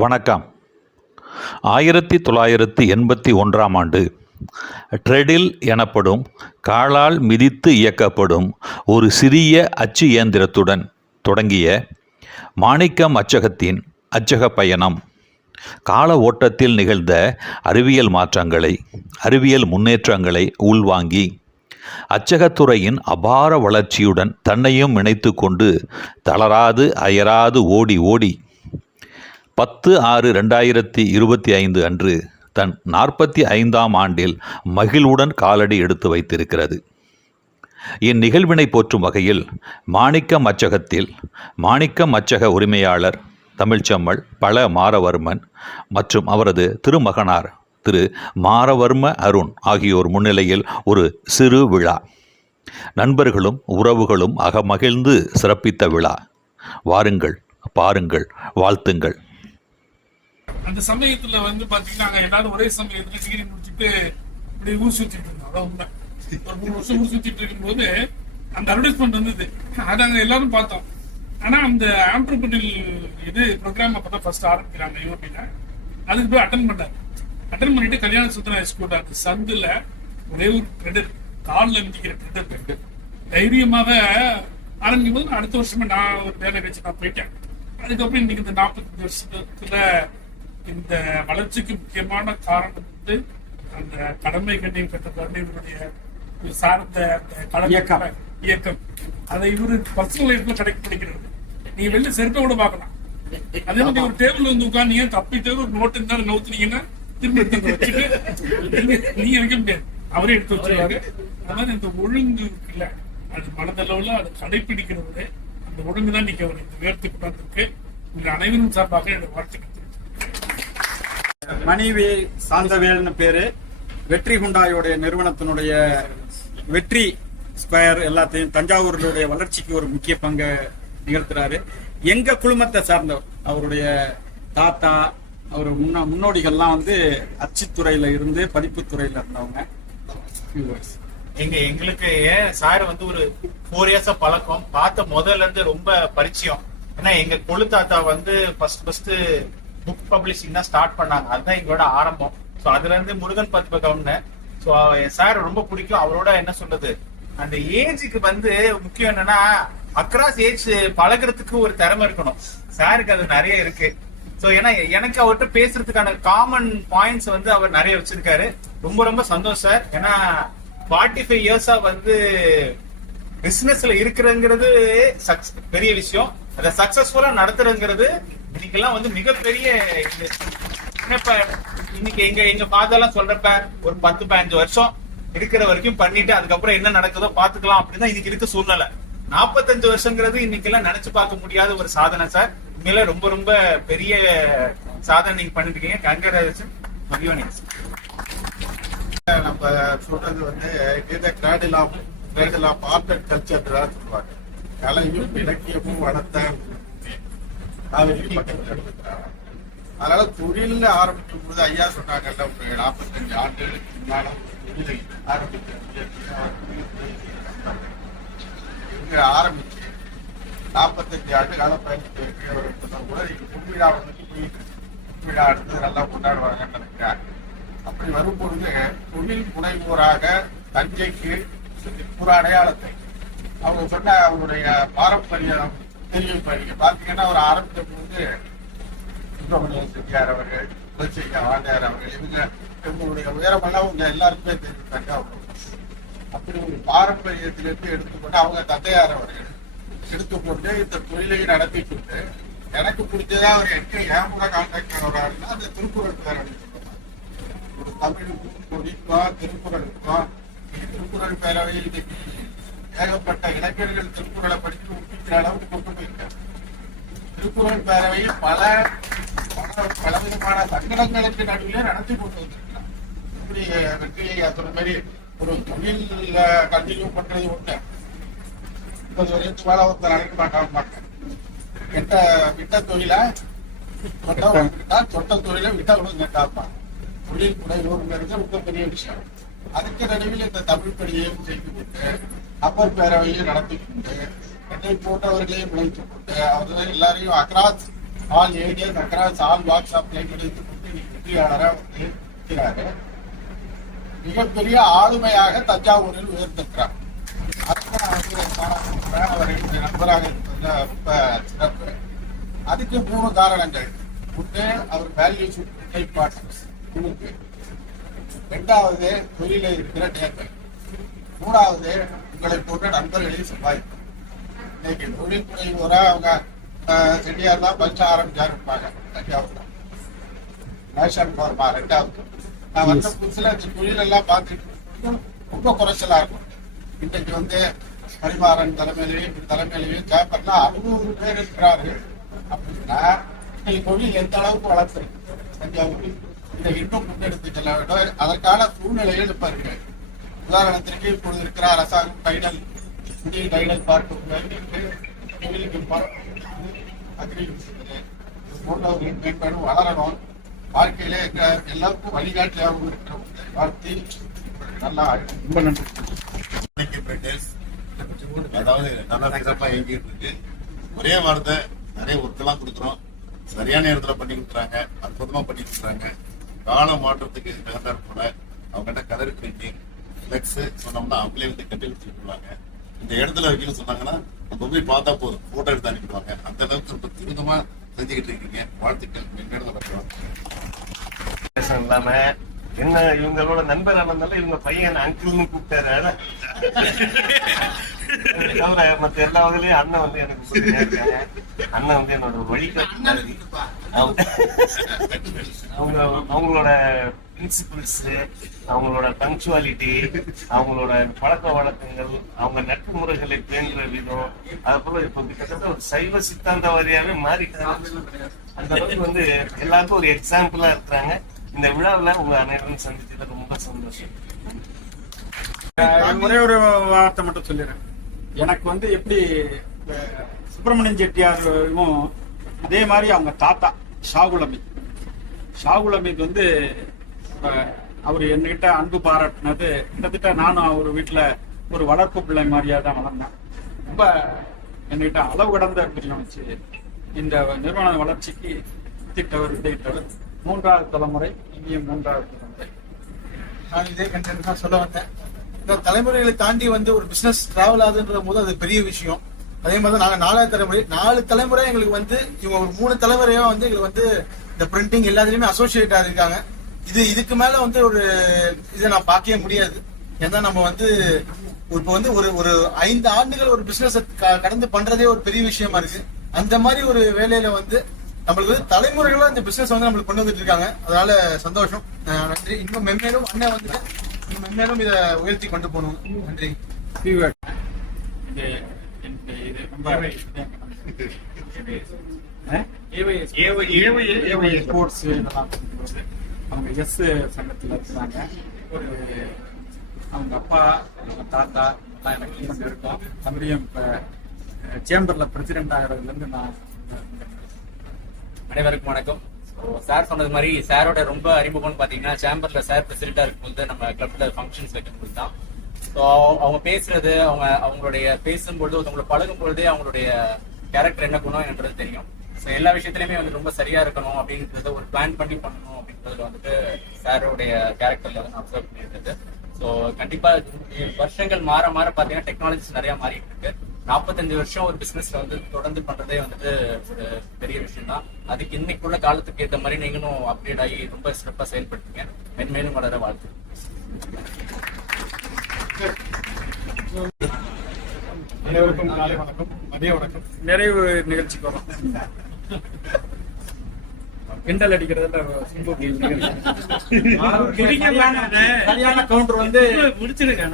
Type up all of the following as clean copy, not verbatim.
வணக்கம். 1981ஆம் ஆண்டு ட்ரெடில் எனப்படும் காலால் மிதித்து இயக்கப்படும் ஒரு சிறிய அச்சு இயந்திரத்துடன் தொடங்கிய மாணிக்கம் அச்சகத்தின் அச்சகப் பயணம் கால ஓட்டத்தில் நிகழ்ந்த அறிவியல் மாற்றங்களை, அறிவியல் முன்னேற்றங்களை உள்வாங்கி அச்சகத்துறையின் அபார வளர்ச்சியுடன் தன்னையும் இணைத்து கொண்டு தளராது அயராது ஓடி 10/6/2025 அன்று தன் 45ஆம் ஆண்டில் மகிழ்வுடன் காலடி எடுத்து வைத்திருக்கிறது. இந்நிகழ்வினை போற்றும் வகையில் மாணிக்கம் அச்சகத்தில் மாணிக்கம் அச்சக உரிமையாளர் தமிழ்ச்செம்மல் பழ மாரவர்மன் மற்றும் அவரது திருமகனார் திரு மாரவர்ம அருண் ஆகியோர் முன்னிலையில் ஒரு சிறு விழா. நண்பர்களும் உறவுகளும் அகமகிழ்ந்து சிறப்பித்த விழா. வாருங்கள், பாருங்கள், வாழ்த்துங்கள். அந்த சமயத்துல பாத்தீங்கன்னா நாங்க எல்லாரும் ஒரே சமயத்துல டிகிரி முடிச்சுட்டு இப்படி ஊர் சுத்திட்டு இருந்தோம். அதான் உண்மை. ஒரு 3 வருஷம் ஊர் சுத்திட்டு இருக்கும்போது அந்த அட்வர்டைஸ்மெண்ட் வந்தது. அதை நாங்க எல்லாரும் பார்த்தோம். ஆனா அந்த ஆண்டர்பிரினியல் ப்ரோக்ராம் அப்பதான் ஃபர்ஸ்ட் ஆரம்பிக்கிறாங்க யூபியில. அதுக்கு போய் அட்டன் பண்ணிட்டு கல்யாண சுத்தன ஸ்கூல் அந்த சந்துல ஒரே ஒரு ட்ரெடர், காலில் மிதிக்கிற ட்ரெடர் தைரியமாக ஆரம்பிக்கும் போது அடுத்த வருஷமே நான் ஒரு வேலை வச்சு நான் போயிட்டேன். அதுக்கப்புறம் இன்னைக்கு இந்த 45 வருஷத்துல இந்த வளர்ச்சிக்கு முக்கியமான காரணம் அந்த கடமை கண்ணியம் பெற்ற குழந்தைகளுடைய சார்ந்த இயக்கம். அதை இவரு பர்சனல் லைஃப்ல கடைபிடிக்கிறது. நீங்க வெளில செருப்பை கூட பார்க்கலாம். அதே மாதிரி ஒரு டேபிள் உட்காந்து நீங்க தப்பிட்டு ஒரு நோட்டு இருந்தாலும் நோத்துனீங்கன்னா திரும்ப நீங்க வைக்க முடியாது, அவரே எடுத்து வச்சிருவாரு. அதனால இந்த ஒழுங்கு இருக்குல்ல, அது மனதளவுல அதை கடைபிடிக்கிறது, அந்த ஒழுங்கு தான் நீங்க அவர் இந்த உயர்த்தி கொண்டாந்துருக்கு. உங்க அனைவரும் சார்பாக என்னோட வாழ்த்துக்கள். மணிவே சாந்தவேல்னு பேரு. வெற்றி குண்டாயோடைய நிறுவனத்தினுடைய வெற்றி ஸ்கொயர் எல்லாத்தையும் தஞ்சாவூருடைய வளர்ச்சிக்கு ஒரு முக்கிய பங்கை நிகழ்த்துறாரு. எங்க குழுமத்தை சார்ந்தவர். அவருடைய தாத்தா, அவர் முன்னோடிகள்லாம் அச்சுத்துறையில இருந்து பதிப்புத்துறையில இருந்தவங்க. எங்களுக்கு சார் ஒரு 4 இயர்ஸா பழக்கம். பார்த்த முதல்ல இருந்து ரொம்ப பரிச்சயம். ஏன்னா எங்க கொழு தாத்தா ஃபர்ஸ்ட் புக் பப்ளிஷிங் தான் ஸ்டார்ட் பண்ணாங்க. அதுதான் எங்களோட ஆரம்பம். ஸோ அதுல இருந்து முருகன் பதிப்பகம்னு. ஸோ சார் ரொம்ப பிடிக்கும். அவரோட என்ன சொல்றது, அந்த ஏஜுக்கு முக்கியம் என்னன்னா அக்ராஸ் ஏஜ் பழகிறதுக்கு ஒரு திறமை இருக்கணும். சாருக்கு அது நிறைய இருக்கு. ஸோ ஏன்னா எனக்கு அவர்கிட்ட பேசுறதுக்கான காமன் பாயிண்ட்ஸ் அவர் நிறைய வச்சிருக்காரு. ரொம்ப ரொம்ப சந்தோஷம் சார். ஏன்னா 45 இயர்ஸா பிசினஸ்ல இருக்கிறங்கிறது பெரிய விஷயம். அதை சக்சஸ்ஃபுல்லா நடத்துறங்கிறது இன்னைக்கெல்லாம் மிகப்பெரிய. இப்ப இன்னைக்கு எங்க ஃபாதர் எல்லாம் சொல்றப்ப ஒரு 10-15 வருஷம் இருக்கிற வரைக்கும் பண்ணிட்டு அதுக்கப்புறம் என்ன நடக்குதோ பாத்துக்கலாம் அப்படின்னு இன்னைக்கு இருக்க சூழ்நிலை. 45 வருஷங்கிறது இன்னைக்கு எல்லாம் நினைச்சு பார்க்க முடியாத ஒரு சாதனை சார். உண்மையில ரொம்ப ரொம்ப பெரிய சாதனை நீங்க பண்ணிட்டு இருக்கீங்க. கங்க்ராச்சுலேஷன். நம்ம சொல்றது கிரேடில் ஆஃப் ஆர்ட் அண்ட் கல்ச்சர் சொல்லுவாங்க. கலையும் இலக்கியமும் வளர்த்த அதனால தொழில் ஆரம்பிக்கும் போது ஐயா சொன்னாங்கல்ல, ஒரு 45 ஆண்டுகளுக்கு முன்னால ஆரம்பிச்சு 45 ஆண்டு கால பயணித்து கூட நீங்க பொன்விழா பொன்விழா அடுத்து நல்லா கொண்டாடுவாங்கன்னு நினைக்கிறேன். அப்படி வரும்பொழுது தொழில் முனைவோராக தஞ்சைக்கு ஒரு அடையாளத்தை அவங்க சொன்ன அவருடைய பாரம்பரியம் தெரியும். நீங்க பாத்தீங்கன்னா அவர் ஆரம்பித்த போது சுப்பிரமணிய செட்டியார் அவர்கள், வாண்டியார் அவர்கள், இவங்களுடைய உயரமெல்லாம் உங்க எல்லாருக்குமே தெரிஞ்சுட்டாங்க. அப்படி ஒரு பாரம்பரியத்திலிருந்து எடுத்துக்கொண்டு அவங்க தந்தையார் அவர்கள் எடுத்துக்கொண்டு இந்த தொழிலை நடத்தி கொண்டு எனக்கு பிடிச்சதா அவர் என் கூட கான்டாக்ட் வர்றாருன்னா அந்த திருக்குறள் பேரணி சொல்லுவாங்க. ஒரு தமிழுக்கும் மொழிக்கும் திருக்குறளுக்கும் திருக்குறள் பேரவையில் இன்னைக்கு ஏகப்பட்ட இளைஞர்கள் திருக்குறளை படித்து ஒப்பிக்கிற அளவுக்கு கொண்டு போயிருக்காங்க. திருக்குறள் பேரவையில் பலவிதமான சங்கடங்களுக்கு நடுவிலே நடத்தி கொண்டு வந்திருக்கிறார். இப்படி வெற்றியை சொல்ற மாதிரி ஒரு தொழில் கண்டினியூ பண்றது ஒண்ணு. 30 வருஷத்துக்கு மேல ஒருத்தர் நடக்க மாட்டேன். விட்ட தொழில சொட்ட தொழில விட்ட விடுங்க கேட்டாப்பான். தொழில் முனைவோருங்கிறது ரொம்ப பெரிய விஷயம். அதுக்கு நடுவில் இந்த தமிழ் பணியையும் செய்து கொண்டு அப்பர் பேரவையை நடத்தி கொண்டு என்னை போன்றவர்களையும் விளைத்துக் கொண்டு அவர்கள் எல்லாரையும் across all areas across all walks of life எடுத்து கொண்டு இன்னைக்கு வெற்றியாளராக வந்து இருக்கிறாரு. மிகப்பெரிய ஆளுமையாக தஞ்சாவூரில் உயர்ந்திருக்கிறார். அவர்களுடைய நண்பராக இருப்பதுல ரொம்ப சிறப்பு. அதுக்கு 3 காரணங்கள். ஒன்று, அவர் வேல்யூஸ் பார்ட்னர்ஸ் குழுக்கு. 2வது, தொழிலில் இருக்கிற நேர்மை. 3வது, உங்களை போன்ற நண்பர்களையும் சம்பாதிக்கும். இன்னைக்கு தொழில் முனைவோரா அவங்க செட்டியார் தான் பல்சா ஆரம்பிச்சாரு இருப்பாங்க. தஞ்சாவூர் தான் நேஷன் ஃபார்மா 2வது. நான் வந்த புதுசுல இந்த தொழிலெல்லாம் பார்த்துட்டு ரொம்ப குறைச்சலா இருக்கும். இன்னைக்கு வந்து பரிமாறன் தலைமையிலையும் சேம்பர்ல 600 பேர் இருக்கிறார்கள் அப்படின்னா இன்னைக்கு தொழில் எந்த அளவுக்கு வளர்த்துருக்கு தஞ்சாவூர். இதை இன்னும் முன்னெடுத்து செல்ல வேண்டும். அதற்கான சூழ்நிலைகள் இப்ப இருக்கு. உதாரணத்திற்கு இப்பொழுது இருக்கிற அரசாங்கம் டைடல் தொழிலுக்கு போன்றவர்கள் மேம்பாடும் வளரணும். வாழ்க்கையிலே எல்லாருக்கும் வழிகாட்டியாகவும் இருக்கிற வாழ்த்தி நல்லா ரொம்ப நன்றி. அதாவது நல்லா சிறப்பா இயங்கிட்டு இருக்கு. ஒரே வார்த்தை, நிறைய ஒர்க்கெல்லாம் கொடுக்குறோம், சரியான இடத்துல பண்ணி கொடுக்குறாங்க, அற்புதமா பண்ணி கொடுக்குறாங்க. கால மாற்றத்துக்கு தகுந்தாற் போல அவங்ககிட்ட கலர் பிரிண்டிங் ஃபிளெக்ஸ் சொன்னோம்னா அவங்களே வந்து கட்டி வச்சுருவாங்க. இந்த இடத்துல வைக்கணும்னு சொன்னாங்கன்னா நம்ம போய் பார்த்தா போதும், போட்டோ எடுத்து அனுப்பிடுவாங்க. அந்த அளவுக்கு ரொம்ப திருத்தமா செஞ்சுக்கிட்டு இருக்கீங்க. வாழ்த்துக்கள். மென்மேலும் நடக்கலாம். இல்லாம என்ன இவங்களோட நண்பர் ஆனதால இவங்க பையன் அங்கிள்னு கூப்பிட்டாரு. தவிர மத்த எல்லா வகையிலயும் அண்ணன் வந்து எனக்கு சொல்லிட்டே இருக்காங்க. அண்ணன் வந்து என்னோட வழிகாட்டி. அவங்களோட பிரின்சிபிள்ஸ், அவங்களோட பங்க்சுவாலிட்டி, அவங்களோட பழக்க வழக்கங்கள், அவங்க நட்பு முறைகளை பேணுற விதம், அது போல இப்ப கிட்டத்தட்ட ஒரு சைவ சித்தாந்தவாதியாவே மாறிட்டாங்க. அந்த அளவுக்கு வந்து எல்லாருக்கும் ஒரு எக்ஸாம்பிளா இருக்கிறாங்க. இந்த விழாவில் உங்க அனைவரும் சந்திச்சது ரொம்ப சந்தோஷம். ஒரே ஒரு வார்த்தை மட்டும் சொல்லிடுறேன். எனக்கு வந்து எப்படி சுப்பிரமணியன் செட்டியாரும் அதே மாதிரி அவங்க தாத்தா ஷாகுல் அமீத் வந்து அவர் என்கிட்ட அன்பு பாராட்டினது கிட்டத்தட்ட நானும் அவர் வீட்டுல ஒரு வளர்ப்பு பிள்ளை மாதிரியா தான் வளர்ந்தேன். ரொம்ப என்கிட்ட அளவு கடந்த பிரியம் வச்சு இந்த நிறுவன வளர்ச்சிக்கு திட்டவர் விதைத்தவர். 3வது தலைமுறை, இங்கேயும் 3வது தலைமுறை. நான் இதே கண்டென்ட் தான் சொல்ல வந்தேன். இந்த தலைமுறைகளை தாண்டி வந்து ஒரு பிசினஸ் டிராவல் ஆகுதுன்ற போது அது பெரிய விஷயம். அதே மாதிரி நாங்க 4 தலைமுறை எங்களுக்கு வந்து இவங்க ஒரு 3 தலைமுறையா வந்து எங்களுக்கு வந்து இந்த பிரிண்டிங் எல்லாத்துலயுமே அசோசியேட் ஆயிருக்காங்க. இதுக்கு மேல வந்து ஒரு இதை நான் பார்க்கவே முடியாது. ஏன்னா நம்ம வந்து இப்ப வந்து ஒரு 5 ஆண்டுகள் ஒரு பிசினஸ் கடந்து பண்றதே ஒரு பெரிய விஷயமா இருக்கு. அந்த மாதிரி ஒரு வேலையில வந்து நம்மளுக்கு வந்து தலைமுறைகளா இந்த பிசினஸ் வந்து நம்மளுக்கு கொண்டு வந்துட்டு இருக்காங்க. அதனால சந்தோஷம், நன்றி. இன்னும் மென்மேலும் அண்ணன் வந்துட்டு மென்மேலும் இதை உயர்த்தி கொண்டு போகணும். நன்றி. அவங்க எஸ் சங்கத்துல இருக்கிறாங்க. ஒரு அவங்க அப்பா, அவங்க தாத்தா எல்லாம் எனக்கு கொண்டு இருக்கோம். தம்பியும் இப்ப சேம்பர்ல பிரசிடென்ட் ஆகிறதுல இருந்து நான். அனைவருக்கும் வணக்கம். சார் சொன்னது மாதிரி சாரோட ரொம்ப அறிமுகம்னு பாத்தீங்கன்னா சேம்பர்ல சார் பிரசிடென்டா இருக்கும்போது நம்ம கிளப்ல ஃபங்க்ஷன்ஸ் வைக்கும்போது தான். ஸோ அவங்க பேசுறது, அவங்களுடைய பேசும்பொழுது, அவங்களோட பழகும் பொழுதே அவங்களுடைய கேரக்டர் என்ன குணம் என்றது தெரியும். ஸோ எல்லா விஷயத்திலுமே வந்து ரொம்ப சரியா இருக்கணும் அப்படின்றத ஒரு பிளான் பண்ணி பண்ணணும் அப்படின்றதுல வந்துட்டு சாரோடைய கேரக்டர்ல வந்து அப்சர்வ் பண்ணியிருந்தது. ஸோ கண்டிப்பா வருஷங்கள் மாற மாற பாத்தீங்கன்னா டெக்னாலஜிஸ் நிறைய மாறிட்டு இருக்கு. 45 வருஷம் ஒரு பிசினஸ்ல வந்து தொடர்ந்து பண்றதே வந்துட்டு ஒரு பெரிய விஷயம் தான். அதுக்கு இன்னைக்குள்ள காலத்துக்கு ஏற்ற மாதிரி நீங்களும் அப்டேட் ஆகி ரொம்ப சிறப்பா செயல்படுத்தீங்க. மென்மேலும் வளர வாழ்த்து. அனைவருக்கும் காலை வணக்கம், மதிய வணக்கம். நிறைவு நிகழ்ச்சிக்கு வரோம். கிண்டல் அடிக்கிறதுல சரியான கவுண்டர் வந்து முடிச்சிருங்க.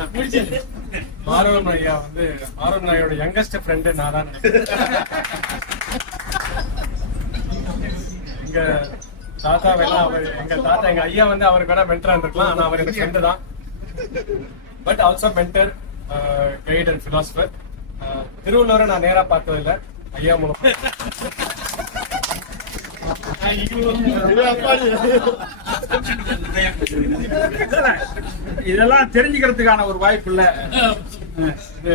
மாரவன் ஐயா வந்து மாரவன் ஐயோட யங்கஸ்ட் ஃப்ரெண்டு நான் தான். எங்க தாத்தா வேணா எங்க ஐயா வந்து அவருக்கு வேணா மென்டரா இருந்திருக்கலாம். ஆனா அவர் எனக்கு ஃப்ரெண்டு தான். But also mentor, guide and philosopher. திருவள்ளுவரை நான் நேரா பார்த்ததில்லை, ஐயா மூலம். இதெல்லாம் தெரிஞ்சுக்கிறதுக்கான ஒரு வாய்ப்பு இல்ல. இது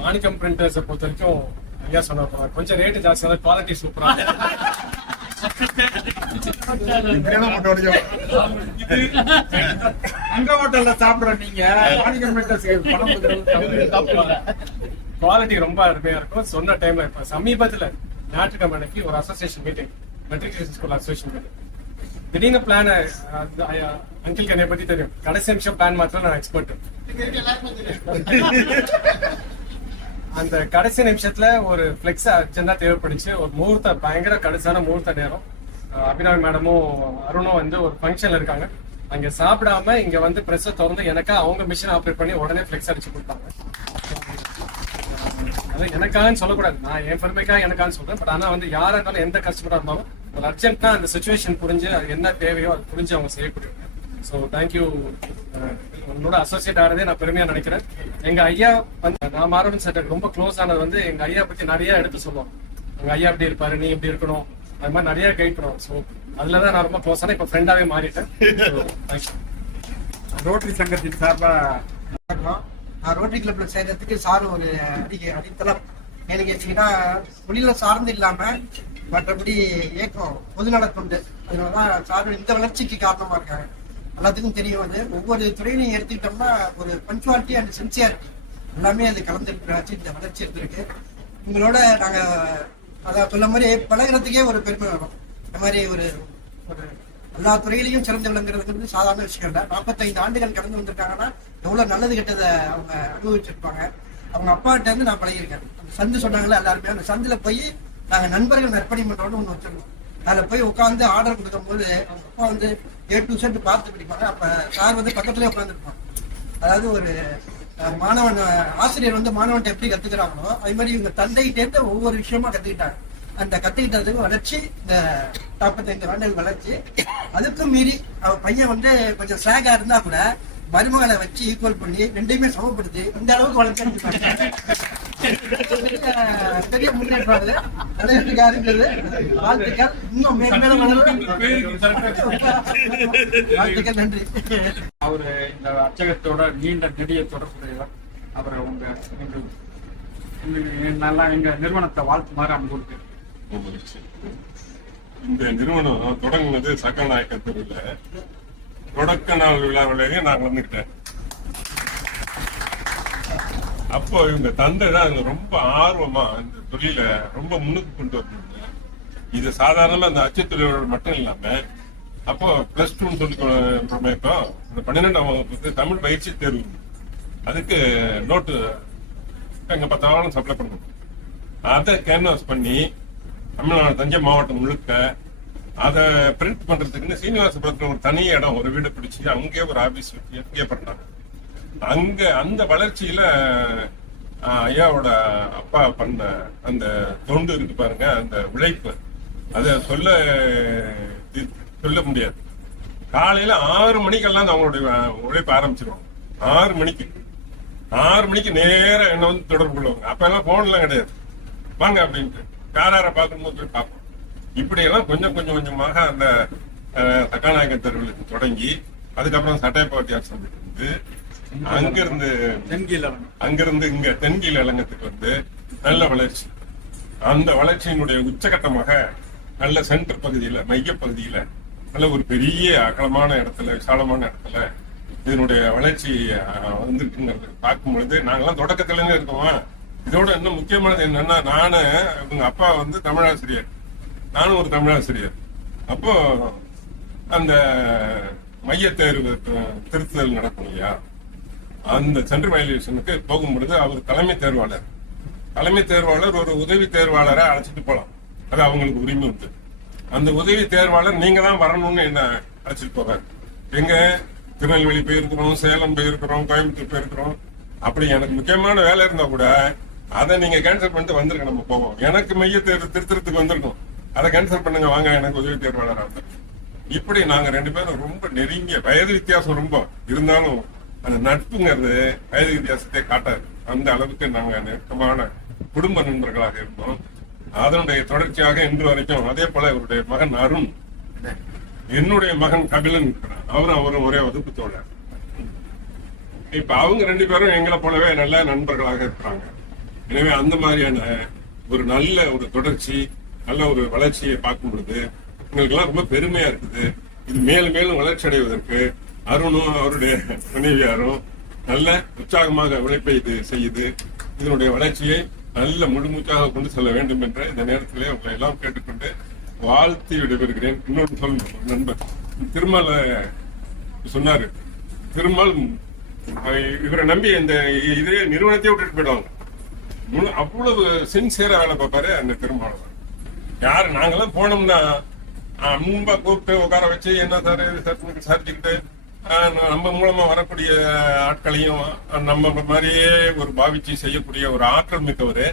மாணிக்கம் பிரிண்டர்ஸை பொறுத்த வரைக்கும் ஐயா சொன்ன போறோம் கொஞ்சம் ரேட்டு ஜாஸ்தியான குவாலிட்டி சூப்பரா அங்க ஹோட்டல்ல சாப்பிடுற நீங்க குவாலிட்டி ரொம்ப அருமையா இருக்கும். சொன்ன டைம்ல இப்ப சமீபத்துல ஞாயிற்றுக்கிழமை அன்னைக்கு ஒரு association meeting, matriculation school association meeting. திடீர்னு பிளான் அங்கிள் என்னை பத்தி தெரியும், கடைசி நிமிஷம் பிளான் மாத்திரம் நான் எக்ஸ்பர்ட். அந்த கடைசி நிமிஷத்துல ஒரு பிளெக்ஸ் அர்ஜென்டா தேவைப்படுச்சு. ஒரு முகூர்த்த பயங்கர கடைசியான முகூர்த்த நேரம். அபிராமி மேடமும் அருணும் வந்து ஒரு ஃபங்க்ஷன்ல இருக்காங்க. அங்க சாப்பிடாம இங்க வந்து பிரஸ் திறந்து எனக்கா அவங்க மிஷின் ஆப்ரேட் பண்ணி உடனே பிளெக்ஸ் அடிச்சு கொடுத்தாங்க. எனக்காக சொல்லக்கூடாது, நான் என் பெருமைக்காக எனக்காக சொல்றேன். பட் ஆனா வந்து யாரா இருந்தாலும் எந்த கஸ்டமரா இருந்தாலும் ஒரு அர்ஜென்ட்டா அந்த சுச்சுவேஷன் புரிஞ்சு அது என்ன தேவையோ அது புரிஞ்சு அவங்க செய்யக்கூடியவங்க. So thank you. உங்களோட அசோசியேட் ஆகிறதே நான் பெருமையா நினைக்கிறேன். எங்க ஐயா வந்து நான் மாரவன் சார் ரொம்ப க்ளோஸ் ஆனது வந்து எங்க ஐயா பத்தி நிறைய எடுத்து சொல்லுவோம். எங்க ஐயா எப்படி இருப்பாரு, நீ எப்படி இருக்கணும், அது மாதிரி நிறைய கைட் பண்ணுவோம். ஸோ அதுலதான் நான் ரொம்ப க்ளோஸ் ஆன, இப்ப ஃப்ரெண்டாவே மாறிட்டேன். ரோட்டரி சங்கத்தின் சார்பா நான் ரோட்டரி கிளப்ல சேர்றதுக்கு சார் ஒரு அடித்தளம். ஏன்னு கேட்டீங்கன்னா தொழில சார்ந்து இல்லாம மற்றபடி ஏக்கம் பொதுநல தொண்டு, அதனாலதான் சார் இந்த வளர்ச்சிக்கு காரணமா இருக்காங்க. எல்லாத்துக்கும் தெரியும், அது ஒவ்வொரு துறையிலையும் எடுத்துக்கிட்டோம்னா ஒரு பஞ்சுவாலிட்டி அண்ட் சின்சியாரிட்டி எல்லாமே அது கலந்துருக்கிறாச்சு. இந்த வளர்ச்சி இருந்திருக்கு. உங்களோட நாங்க அதான் சொல்ல மாதிரி பழகிறதுக்கே ஒரு பெருமை வரும். இந்த மாதிரி ஒரு எல்லா துறையிலையும் சிறந்து விளங்குறதுக்கு சாதாரண விஷயம் இல்லை. 45 ஆண்டுகள் கடந்து வந்திருக்காங்கன்னா எவ்வளவு நல்லது கெட்டதை அவங்க அனுபவிச்சிருப்பாங்க. அவங்க அப்பாட்ட இருந்து நான் பழகிருக்கேன். அந்த சந்து சொன்னாங்களே எல்லாருமே, அந்த சந்துல போய் நாங்க நண்பர்கள் நற்பணி மன்றம்னு ஒண்ணு வச்சிருந்தோம். அதுல போய் உட்காந்து ஆர்டர் கொடுக்கும் போது அவங்க அப்பா வந்து A to Z பார்த்து பிடிப்பாங்க. அப்ப சார் வந்து பக்கத்துலயே உட்காந்துருப்பாங்க. அதாவது ஒரு மாணவன் ஆசிரியர் வந்து மாணவன்ட்ட எப்படி கத்துக்கிறாங்களோ அது மாதிரி இவங்க தந்தைகிட்டே ஒவ்வொரு விஷயமா கத்துக்கிட்டாங்க. அந்த கத்துக்கிட்டதுக்கு வளர்ச்சி இந்த 45 ஆண்டுகள் வளர்ச்சி. அதுக்கும் மீறி அவ பையன் வந்து கொஞ்சம் ஸ்லாகா இருந்தா கூட மருமகளை வச்சு ஈக்குவல் பண்ணி ரெண்டையுமே சமப்படுத்தி இந்த அளவுக்கு வளர்ச்சி பெரிய முன்னேற்றம். வாழ்த்துக்கள், இன்னும் மேலும் வாழ்த்துக்கள், நன்றி. அவரு இந்த அச்சகத்தோட நீண்ட நெடிய தொடர்புடையவர். அவர் உங்க நல்லா எங்க நிறுவனத்தை வாழ்த்துமாறு அனுப்பிட்டு. இந்த நிறுவனம் தொடங்கினது சக்கநாயக்கன் தெருவில் தொடக்க நாள் விழாவிலேயே நான் வந்துக்கிட்டேன். அப்போ இவங்க தந்தை தான் ரொம்ப ஆர்வமா இந்த தொழில ரொம்ப முன்னுக்கு கொண்டு வந்தாங்க. இது சாதாரணமா அந்த அச்சுத்தொழிலோட மட்டும் இல்லாம அப்போ +2 சொல்லி இப்போ இந்த 12ஆம் வகுப்புக்கு தமிழ் பயிற்சி தேர்வு, அதுக்கு நோட்டு எங்க 10 சப்ளை பண்ணணும். அதை கேன்வாஸ் பண்ணி தமிழ்நாடு தஞ்சை மாவட்டம் முழுக்க அதை பிரிண்ட் பண்றதுக்குன்னு சீனிவாசபுரத்துல ஒரு தனி இடம், ஒரு வீடு பிடிச்சி அங்கே ஒரு ஆபீஸ் வச்சு அங்கே பண்ணாங்க. அங்க அந்த வளர்ச்சியில ஐயாவோட அப்பா பண்ண அந்த தொண்டு இருக்கு பாருங்க, அந்த உழைப்பு அதை சொல்ல முடியாது. காலையில 6 மணிக்கெல்லாம் அவங்களுடைய உழைப்பு ஆரம்பிச்சிருவாங்க. 6 மணிக்கு நேரம் என்ன வந்து தொடர்பு கொள்வாங்க. அப்ப எல்லாம் போன்லாம் கிடையாது, வாங்க அப்படின்ட்டு காரார பார்க்கும்போது போய் பார்ப்போம். இப்படி எல்லாம் கொஞ்சமாக அந்த சக்கநாயக்கன் தெருவில் தொடங்கி அதுக்கப்புறம் சட்டையப்பாட்டியார் சந்தைக்கு வந்து அங்கிருந்து இங்க தென்கீழ் இளங்கத்துக்கு வந்து நல்ல வளர்ச்சி. அந்த வளர்ச்சியினுடைய உச்சகட்டமாக நல்ல சென்டர் பகுதியில, மைய பகுதியில நல்ல ஒரு பெரிய அகலமான இடத்துல, விசாலமான இடத்துல இதனுடைய வளர்ச்சி வந்துருக்குங்கிறது பார்க்கும் பொழுது நாங்கெல்லாம் தொடக்கத்துல இருந்து இருக்கோமா. இதோட இன்னும் முக்கியமானது என்னன்னா, நானு இவங்க அப்பா வந்து தமிழாசிரியர், நானும் ஒரு தமிழாசிரியர். அப்போ அந்த மைய தேர்வு திருத்துதல் நடக்கும் இல்லையா, அந்த சென்ட்ரல் வேல்யூஷனுக்கு போகும்பொழுது அவர் தலைமை தேர்வாளர் ஒரு உதவி தேர்வாளரை அழைச்சிட்டு போலாம், அது அவங்களுக்கு உரிமை உண்டு. அந்த உதவி தேர்வாளர் நீங்க தான் வரணும்னு என்ன அழைச்சிட்டு போறாரு. எங்க திருநெல்வேலி போயிருக்கிறோம், சேலம் போயிருக்கிறோம், கோயம்புத்தூர் போயிருக்கிறோம். அப்படி எனக்கு முக்கியமான வேலை இருந்தா கூட அதை நீங்க கேன்சல் பண்ணிட்டு வந்துருங்க, நம்ம போவோம். எனக்கு மைய தேர்வு திருத்தறதுக்கு வந்திருக்கோம், அதை கேன்சல் பண்ணுங்க, வாங்க எனக்கு உதவி தேர்வாளர் ஆகுது. இப்படி நாங்க 2 பேரும் ரொம்ப நெருங்கிய, வயது வித்தியாசம் ரொம்ப இருந்தாலும் அந்த நட்புங்கிறது வயது வித்தியாசத்தை காட்டாது. அந்த அளவுக்கு நாங்க நெருக்கமான குடும்ப நண்பர்களாக இருந்தோம். அதனுடைய தொடர்ச்சியாக இன்று வரைக்கும். அதே போல இவருடைய மகன் அருண், என்னுடைய மகன் கபிலன் இருக்கிறான், அவரும் ஒரே வகுப்பு தோழர். இப்ப அவங்க 2 பேரும் எங்களை போலவே நல்ல நண்பர்களாக இருக்கிறாங்க. எனவே அந்த மாதிரியான ஒரு நல்ல ஒரு தொடர்ச்சி, நல்ல ஒரு வளர்ச்சியை பார்க்கும் பொழுது எங்களுக்கெல்லாம் ரொம்ப பெருமையா இருக்குது. இது மேலும் மேலும் வளர்ச்சி அடைவதற்கு அருணும் அவருடைய துணைவியாரும் நல்ல உற்சாகமாக உழைப்பை இது செய்யுது. இதனுடைய வளர்ச்சியை நல்ல முழுமூச்சாக கொண்டு செல்ல வேண்டும் என்ற இந்த நேரத்திலே உங்களை எல்லாம் கேட்டுக்கொண்டு வாழ்த்தி விடைபெறுகிறேன். இன்னொன்று சொல்லணும், நண்பர் திருமல் சொன்னாரு, திருமல் இவரை நம்பி இந்த இதே நிறுவனத்தையே விட்டுட்டு போயிடுவாங்க. அவ்வளவு சின்சியரா வேலை பார்ப்பாரு அந்த திருமாவளவன். யாரு நாங்கெல்லாம் போனோம்னா அன்பா கூப்பிட்டு உட்கார வச்சு என்ன சார் விசாரிச்சுக்கிட்டு நம்ம மூலமா வரக்கூடிய ஆட்களையும் நம்ம மாதிரியே ஒரு பாவிச்சு செய்யக்கூடிய ஒரு ஆற்றல் மிக்கவர்.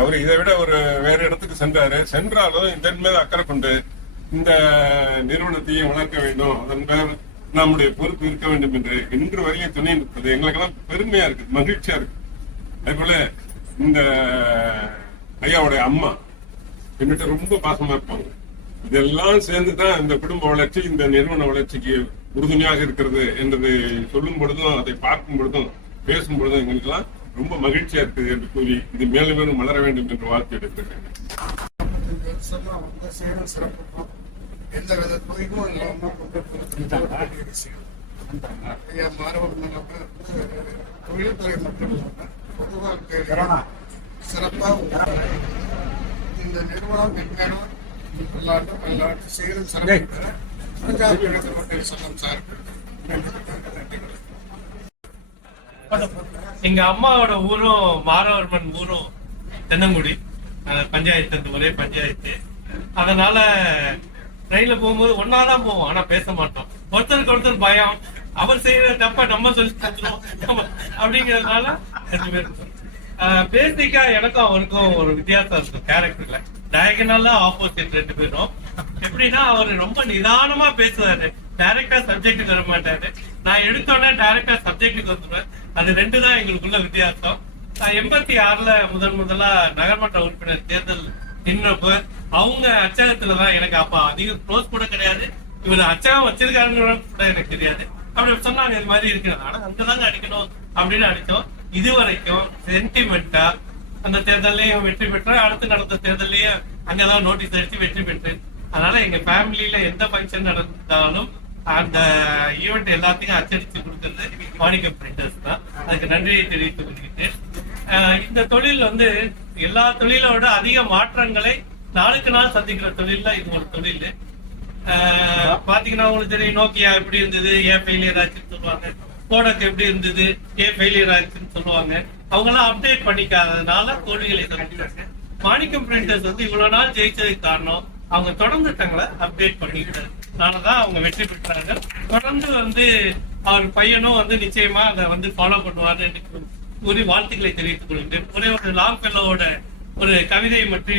அவர் இதை விட ஒரு வேற இடத்துக்கு சென்றாலும் இதன் மேல அக்கறை கொண்டு இந்த நிறுவனத்தையும் வளர்க்க வேண்டும், அதன் மேல் நம்முடைய பொறுப்பு இருக்க வேண்டும் என்று இன்று வரையும் துணை நிற்பது எங்களுக்கெல்லாம் பெருமையா இருக்கு, மகிழ்ச்சியா இருக்கு. அதே போல இந்த ஐயாவுடைய அம்மா என்னட்ட ரொம்ப பாசமா இருப்பாங்க. இதெல்லாம் சேர்ந்துதான் இந்த குடும்ப வளர்ச்சி, இந்த நிறுவன வளர்ச்சிக்கு உறுதுணையாக இருக்கிறது என்பதை சொல்லும் பொழுதும், அதை பார்க்கும் பொழுதும், பேசும் பொழுதும் எங்களுக்கெல்லாம் ரொம்ப மகிழ்ச்சியா இருக்குது என்று கூறி இது மேலும் மேலும் வளர வேண்டும் என்று வாழ்த்து எடுத்திருக்கேன். எந்த வித தொய்வும் இல்லாம தொழில்துறை மட்டும் இல்லாம சிறப்பாக இந்த நிறுவனம் மென்மேலும் பல்லாண்டு செய்யும் சிறப்பு சார். எங்க அம்மாவோட ஊரும் மாரவர்மன் ஊரும் தென்னங்குடி பஞ்சாயத்து, அந்த ஒரே பஞ்சாயத்து. அதனால ட்ரெயின்ல போகும்போது ஒன்னாதான் போவோம், ஆனா பேச மாட்டோம். ஒருத்தருக்கு ஒருத்தர் பயம், அவர் செய்யற தப்ப நம்ம சொல்லி தந்துருவோம் அப்படிங்கறதுனால ரெண்டு பேரும் பேசிக்கா எனக்கும் அவருக்கும் ஒரு வித்தியாசம் இருக்கும் கேரக்டர்ல. டயகனலா ஆப்போசிட் ரெண்டு பேரும். எப்படின்னா அவரு ரொம்ப நிதானமா பேசுவாரு, டைரக்டா சப்ஜெக்டுக்கு வர மாட்டாரு. நான் எடுத்தோடனே டைரக்டா சப்ஜெக்டுக்கு வந்துடுவேன். அது ரெண்டு தான் எங்களுக்குள்ள வித்தியாசம். நான் 86ல முதலா நகர்மன்ற உறுப்பினர் தேர்தல் நின்றப்ப அவங்க அச்சகத்துலதான் எனக்கு அப்ப அதிகம் க்ளோஸ் கூட கிடையாது. இவர் அச்சகம் வச்சிருக்காருன்னு கூட எனக்கு தெரியாது. அப்படி சொன்னாங்க இது மாதிரி இருக்கிறது, ஆனா அங்கதாங்க அடிக்கணும் அப்படின்னு அடிச்சோம். இதுவரைக்கும் சென்டிமெண்டா அந்த தேர்தலையும் வெற்றி பெற்றேன், அடுத்து நடந்த தேர்தலையும் அங்கதான் நோட்டீஸ் அடிச்சு வெற்றி பெற்றேன். அதனால எங்க ஃபேமிலியில எந்த ஃபங்க்ஷன் நடந்தாலும் அந்த ஈவெண்ட் எல்லாத்தையும் அச்சடிச்சு கொடுக்கறது மாணிக்கம் பிரிண்டர்ஸ் தான். அதுக்கு நன்றியை தெரிவித்துக் கொள்கிறேன். இந்த தொழில் வந்து எல்லா தொழிலோட அதிக மாற்றங்களை நாளுக்கு நாள் சந்திக்கிற தொழில் தான் இது ஒரு தொழில். பாத்தீங்கன்னா உங்களுக்கு தெரியும், நோக்கியா எப்படி இருந்தது, ஏன் ஃபெயிலியர் ஆச்சுன்னு சொல்லுவாங்க. கோடக் எப்படி இருந்தது, ஏன் ஃபெயிலியர் ஆச்சுன்னு சொல்லுவாங்க. அவங்க எல்லாம் அப்டேட் பண்ணிக்காததுனால தோல்விகளை சந்திக்கிறாங்க. மாணிக்கம் பிரிண்டர்ஸ் வந்து இவ்வளவு நாள் ஜெயிச்சதுக்கு காரணம் அவங்க தொடர்ந்து தங்களை அப்டேட் பண்ணிக்கிட்டாரு. அதனாலதான் அவங்க வெற்றி பெற்றாங்க. தொடர்ந்து வந்து அவர் பையனும் வந்து நிச்சயமா அதை வந்து ஃபாலோ பண்ணுவாரு கூறி வாழ்த்துக்களை தெரிவித்துக் கொள்கிறேன். ஒரே ஒரு லாங் ஃபெல்லோட ஒரு கவிதை மட்டும்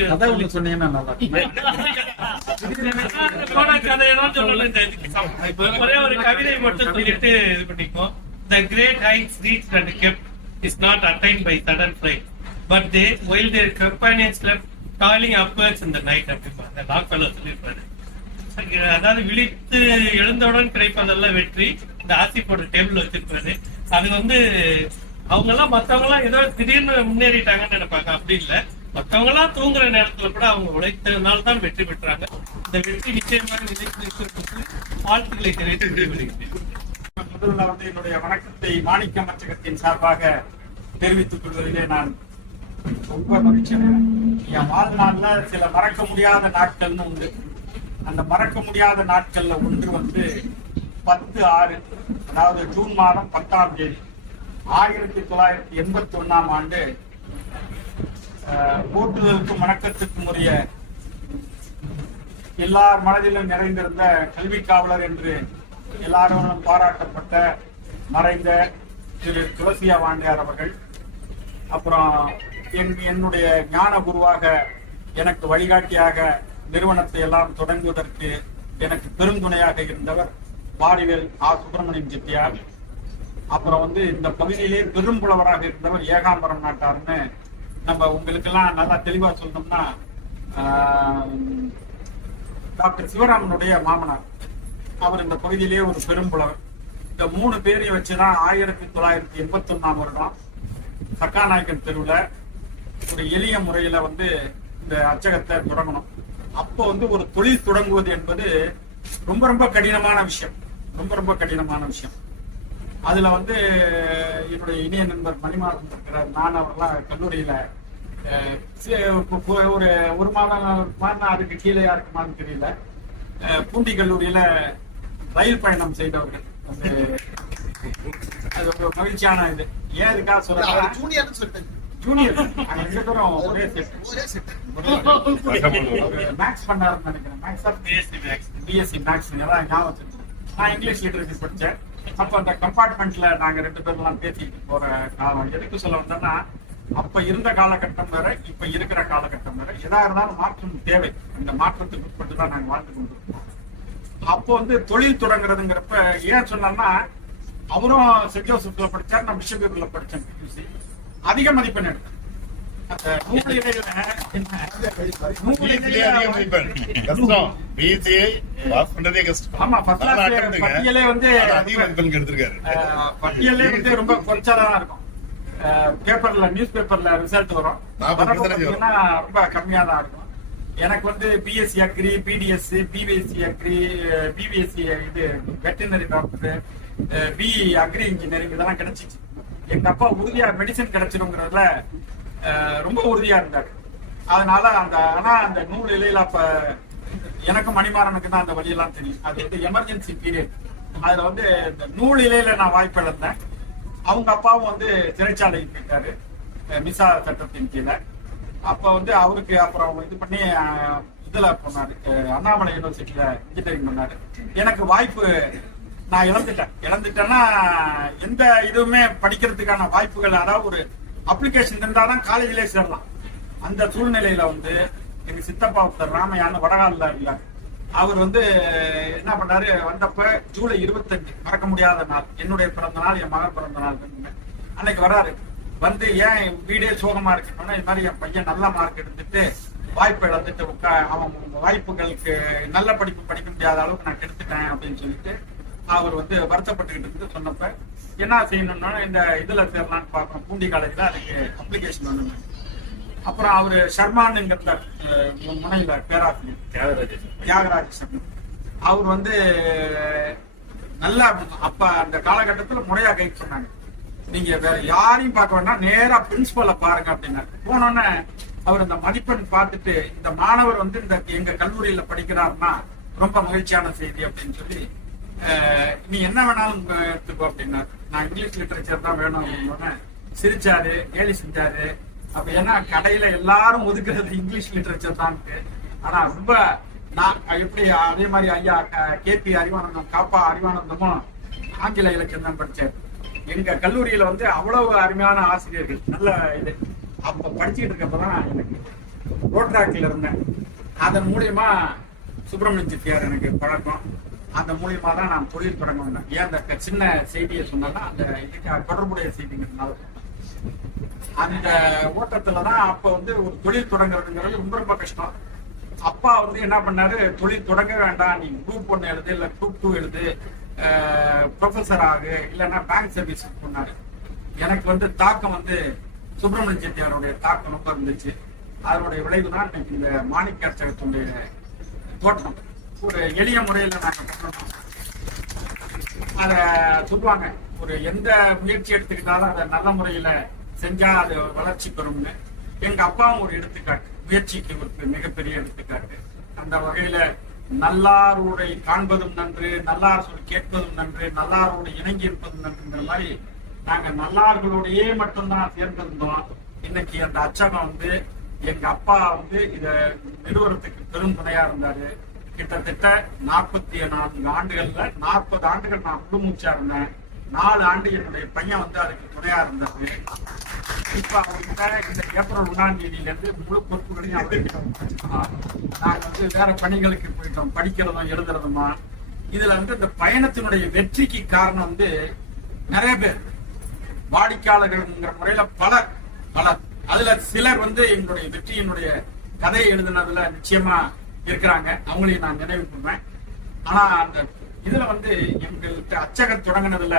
ஒரே ஒரு கவிதை மட்டும் சொல்லிட்டு இது பண்ணிப்போம். The great heights reached and kept is not attained by sudden flight, but they, while their companions slept, toiling upwards in the night. அப்படிப்பாங்க லாங் ஃபெல்லோ சொல்லியிருப்பாரு. அதாவது விழித்து எழுந்தவுடன் கிடைப்பதெல்லாம் வெற்றி. இந்த ஆசிப்போட டேபிள் வச்சிருப்பாரு. அது வந்து அவங்க எல்லாம் மத்தவங்க எல்லாம் ஏதோ திடீர்னு முன்னேறிட்டாங்கன்னு நினைப்பாங்க. அப்படி இல்ல, மத்தவங்க எல்லாம் தூங்குற நேரத்துல கூட அவங்க உழைத்ததுனால தான் வெற்றி பெற்றாங்க. இந்த வெற்றி நிச்சயமாக வாழ்த்துக்களை தெரிவித்து விடைபெறுகிறேன். முதல்ல வந்து என்னுடைய வணக்கத்தை மாணிக்க மச்சகத்தின் சார்பாக தெரிவித்துக் கொள்வதிலே நான் ரொம்ப மகிழ்ச்சி அடைகிறேன். என் வாழ்நாள்ல சில மறக்க முடியாத நாட்கள்னு உண்டு. அந்த மறக்க முடியாத நாட்கள்ல ஒன்று வந்து 10/6, அதாவது ஜூன் மாதம் 10ஆம் தேதி 1981ஆம் ஆண்டு போற்றுதலுக்கும் வணக்கத்துக்கும் உரிய எல்லார் மனதிலும் நிறைந்திருந்த கல்வி காவலர் என்று எல்லாரும் பாராட்டப்பட்ட மறைந்த திரு துளசியா வாண்டியார் அவர்கள், அப்புறம் என்னுடைய ஞான குருவாக எனக்கு வழிகாட்டியாக நிறுவனத்தை எல்லாம் தொடங்குவதற்கு எனக்கு பெருந்துணையாக இருந்தவர் வாடிவேல் சுப்பிரமணியம் செட்டியார். அப்புறம் வந்து இந்த பகுதியிலே பெரும் புலவராக இருந்தவர் ஏகாம்பரம் நாட்டார்னு நம்ம உங்களுக்கெல்லாம் நல்லா தெளிவா சொல்லணும்னா டாக்டர் சிவராமனுடைய மாமனார். அவர் இந்த பகுதியிலேயே ஒரு பெரும் புலவர். இந்த 3 பேரையும் வச்சுதான் 1981ஆம் வருடம் சக்காநாயக்கன் தெருவில் ஒரு எளிய முறையில வந்து இந்த அச்சகத்தை தொடங்கணும். அப்போ வந்து ஒரு தொழில் தொடங்குவது என்பது ரொம்ப ரொம்ப கடினமான விஷயம், ரொம்ப ரொம்ப கடினமான விஷயம். அதுல வந்து என்னுடைய இணைய நண்பர் மணிமாறன் இருக்கிறார், நான் அவர்லாம் கல்லூரியில ஒரு மாதம் அதுக்கு கீழே இருக்குமான்னு தெரியல, பூண்டி கல்லூரியில ரயில் பயணம் செய்தவர்கள். அது ஒரு மகிழ்ச்சியான இது. ஏன் இதுக்காக சொல்ல, ஜூனியர் ரெண்டு பேரும் ஒரே செட் மேக்ஸ் பண்ணாருன்னு நினைக்கிறேன். மேக்ஸ் பிஎஸ்சி மேக்ஸ் ஞாபகம். நான் இங்கிலீஷ் லிட்டரேச்சர் படித்தேன். அப்ப அந்த கம்பார்ட்மெண்ட்ல நாங்க ரெண்டு பேர்லாம் பேசிட்டு போற காலம். எதுக்கு சொல்ல வந்தோம்னா, அப்ப இருந்த காலகட்டம் வேற, இப்ப இருக்கிற காலகட்டம் வேற. எதா இருந்தாலும் மாற்றம் தேவை. அந்த மாற்றத்துக்கு உட்பட்டு தான் நாங்க வாழ்த்து கொண்டிருக்கோம். அப்போ வந்து தொழில் தொடங்குறதுங்கிறப்ப ஏன் சொன்னோம்னா, அவரும் சென்ட் ஜோசப்ல படிச்சார், நான் பிஷப்ல படிச்சேன். பியூசி அதிக மதிப்பெண் எடுத்தேன். ரொம்ப குறைச்சாதான் இருக்கும். பேப்பர்ல நியூஸ் பேப்பர்ல ரிசல்ட் வரும், ரொம்ப கம்மியா தான் இருக்கும். எனக்கு வந்து BSc agri, BDS, BPSc agri, BPSc இது veterinary doctor, BE agri engineering இதெல்லாம் கிடைச்சிச்சு. எங்க அப்பா உறுதியா மெடிசன் கிடைச்சிருங்கிறதுல ரொம்ப உறுதியா இருந்தாரு. அதனால அந்த நூல் இலையில அப்ப எனக்கும் மணிமாறனுக்கு தான் அந்த வழியெல்லாம் தெரியும். அது வந்து எமர்ஜென்சி பீரியட். அதுல வந்து இந்த நூல் இலையில நான் வாய்ப்பு இழந்தேன். அவங்க அப்பாவும் வந்து சிறைச்சாலைக்கு போயிட்டாரு மிசா சட்டத்தின் கீழே. அப்ப வந்து அவருக்கு அப்புறம் இது பண்ணி இதுல போனாரு, அண்ணாமலை யூனிவர்சிட்டியில இன்ஜினியரிங் பண்ணாரு. எனக்கு வாய்ப்பு நான் இழந்துட்டேன்னா எந்த இதுவுமே படிக்கிறதுக்கான வாய்ப்புகள், அதாவது ஒரு அப்ளிகேஷன் இருந்தாதான் காலேஜிலே சேரலாம். அந்த சூழ்நிலையில வந்து எங்க சித்தப்பா ஒருத்தர் ராமையான்னு வடகாலில் இருந்தார். அவர் வந்து என்ன பண்ணாரு, வந்தப்ப ஜூலை 25 மறக்க முடியாத நாள், என்னுடைய பிறந்த நாள், என் மகன் பிறந்த நாள். அன்னைக்கு வர்றாரு. வந்து ஏன் வீடே சோகமா இருக்குன்னா, இது மாதிரி என் பையன் நல்ல மார்க் எடுத்துட்டு வாய்ப்பு இழந்துட்டு அவன் வாய்ப்புகளுக்கு நல்ல படிப்பு படிக்க முடியாத அளவுக்கு நான் கெடுத்துட்டேன் அப்படின்னு சொல்லிட்டு அவர் வந்து வருத்தப்பட்டுக்கிட்டு இருந்து சொன்னப்ப என்ன செய்யணும்னா, இந்த இதுல சேரலான்னு பார்க்கணும் பூண்டி காலேஜ்ல, அதுக்கு அப்ளிகேஷன் ஒண்ணு. அப்புறம் அவரு ஷர்மானுங்கிற முனையில பேராசிரியர் தியாகராஜ சர்மா, அவர் வந்து நல்லா அப்ப அந்த காலகட்டத்துல முறையா கைட் சொன்னாங்க. நீங்க வேற யாரையும் பார்க்க வேண்டாம், நேரா பிரின்சிபலை பாருங்க அப்படின்னாரு. போனோன்னே அவர் அந்த மதிப்பெண் பார்த்துட்டு, இந்த மாணவர் வந்து இந்த எங்க கல்லூரியில படிக்கிறாருன்னா ரொம்ப மகிழ்ச்சியான செய்தி அப்படின்னு சொல்லி, நீ என்ன வேணாலும் எடுத்துக்கோ அப்படின்னாரு. நான் இங்கிலீஷ் லிட்டரேச்சர் தான் வேணும் அப்படின்னு சிரிச்சாரு, கேலி செஞ்சாரு. அப்ப ஏன்னா கடையில எல்லாரும் ஒதுக்குறது இங்கிலீஷ் லிட்டரேச்சர் தான். ஆனா ரொம்ப நான் எப்படி அதே மாதிரி ஐயா கேபி அறிவானந்தம், காப்பா அறிவானந்தமும் ஆங்கில இலக்கியம் தான் படிச்சாரு. எங்க கல்லூரியில வந்து அவ்வளவு அருமையான ஆசிரியர்கள், நல்ல இது. அப்ப படிச்சுக்கிட்டு இருக்கப்பதான் எனக்கு ரோட்ராக்ல இருந்தேன். அதன் மூலியமா சுப்பிரமணிய செட்டியார் எனக்கு பழக்கம். அந்த மூலியமா தான் நான் தொழில் தொடங்க வந்தேன். ஏன் அந்த சின்ன செய்தியை சொன்னா, அந்த இதுக்கு தொடர்புடைய செய்திங்கிறதுனால அந்த ஓட்டத்துலதான் அப்ப வந்து ஒரு தொழில் தொடங்குறதுங்கிறது ரொம்ப ரொம்ப கஷ்டம். அப்பா வந்து என்ன பண்ணாரு, தொழில் தொடங்க வேண்டாம், நீ குரூப் 1 எழுது, இல்ல குரூப் 2 எழுது, ப்ரொஃபஸர் ஆகு, இல்லைன்னா பேங்க் சர்வீஸ் பண்ணாரு. எனக்கு வந்து தாக்கம் வந்து சுப்பிரமணிய செட்டியாருடைய தாக்கம் ரொம்ப இருந்துச்சு. அதனுடைய விளைவு தான் இன்னைக்கு இந்த மாணிக்கச்சகத்துடைய தோட்டம் ஒரு எளிய முறையில் நாங்கள் பண்ணணும். அதை சொல்லுவாங்க, ஒரு எந்த முயற்சி எடுத்துக்கிட்டாலும் அதை நல்ல முறையில செஞ்சா அது வளர்ச்சி பெறும்னு. எங்க அப்பாவும் ஒரு எடுத்துக்காட்டு, முயற்சிக்கு ஒரு மிகப்பெரிய எடுத்துக்காட்டு. அந்த வகையில நல்லாரோட காண்பதும் நன்று, நல்லார் சொல்லி கேட்பதும் நன்று, நல்லாரோட இணங்கி இருப்பதும் நன்றுங்கிற மாதிரி நாங்க நல்லார்களோடையே மட்டும்தான் சேர்ந்திருந்தோம். இன்னைக்கு அந்த அச்சகம் வந்து எங்க அப்பா வந்து இத நிறுவனத்துக்கு பெரும் துணையா இருந்தாரு. கிட்டத்தட்ட 44 ஆண்டுகள்ல 40 ஆண்டுகள் நான் முழுமூச்சா இருந்தேன். 4 ஆண்டு என்னுடைய பையன் வந்து அதுக்கு துணையா இருந்தாரு. இப்ப அவர்கிட்ட இந்த ஏப்ரல் 1ஆம் தேதியில இருந்து முழு பொறுப்புகளையும் அவர்கிட்ட நாங்க வந்து வேற பணிகளுக்கு போயிட்டோம், படிக்கிறதும் எழுதுறதுமா. இதுல வந்து இந்த பயணத்தினுடைய வெற்றிக்கு காரணம் வந்து நிறைய பேர் வாடிக்கையாளர்கள்ங்கிற முறையில பலர் அதுல சிலர் வந்து எங்களுடைய வெற்றியினுடைய கதையை எழுதுனதுல நிச்சயமா இருக்கிறாங்க. அவங்களையும் நான் நினைவு பண்ணுவேன். ஆனா அந்த இதுல வந்து எங்கள்கிட்ட அச்சகம் தொடங்கினதுல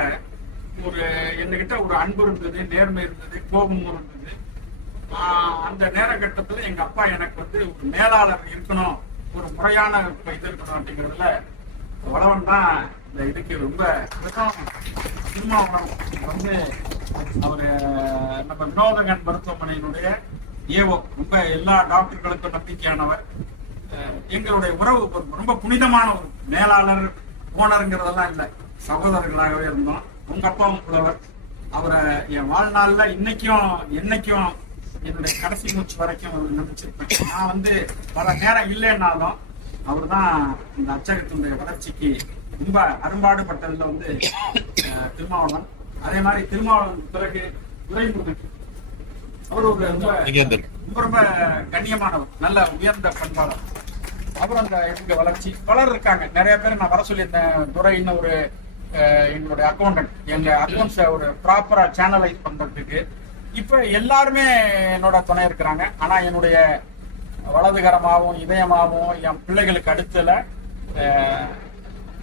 என்கிட்ட ஒரு அன்பு இருந்தது, நேர்மை இருந்தது, கோபமும் இருந்தது. அந்த நேரகட்டத்துல எங்க அப்பா எனக்கு வந்து ஒரு மேலாளர் இருக்கணும், ஒரு முறையான இது இருக்கணும் அப்படிங்கிறதுல வளவன் தான் இந்த இதுக்கு ரொம்ப திருமாவளவன் வந்து அவரு நம்ம வினோதகன் மருத்துவமனையினுடைய ஏவோ, ரொம்ப எல்லா டாக்டர்களுக்கும் நம்பிக்கையானவர். எங்களுடைய உறவு ரொம்ப புனிதமான ஒரு மேலாளர் ஓனருங்கிறதெல்லாம் இல்லை, சகோதரர்களாகவே இருந்தோம். உங்க அப்பாவும் புலவர். அவரை என் வாழ்நாள்ல இன்னைக்கும் என்னைக்கும் என்னுடைய கடைசி மூச்சு வரைக்கும் நினைச்சிருப்பேன். நான் வந்து பல நேரம் இல்லைன்னாலும் அவர் தான் இந்த அச்சகத்தினுடைய வளர்ச்சிக்கு ரொம்ப அரும்பாடுபட்டதுல வந்து திருமாவளவன். அதே மாதிரி திருமாவளவன் பிறகு துரைமுருகன், அவர் ஒரு ரொம்ப ரொம்ப கண்ணியமானவர், நல்ல உயர்ந்த பண்பாளர். அப்புறம் அந்த எங்க வளர்ச்சி பலர் இருக்காங்க, நிறைய பேர் நான் வர சொல்லியிருந்தேன். துரைன்னு ஒரு எங்களுடைய அக்கௌண்டன்ட், எங்க அக்கௌண்ட்ஸை ஒரு ப்ராப்பரா சேனலைஸ் பண்றதுக்கு இப்ப எல்லாருமே என்னோட துணை இருக்கிறாங்க. ஆனா என்னுடைய வலதுகரமாகவும் இதயமாகவும் என் பிள்ளைகளுக்கு அடுத்துல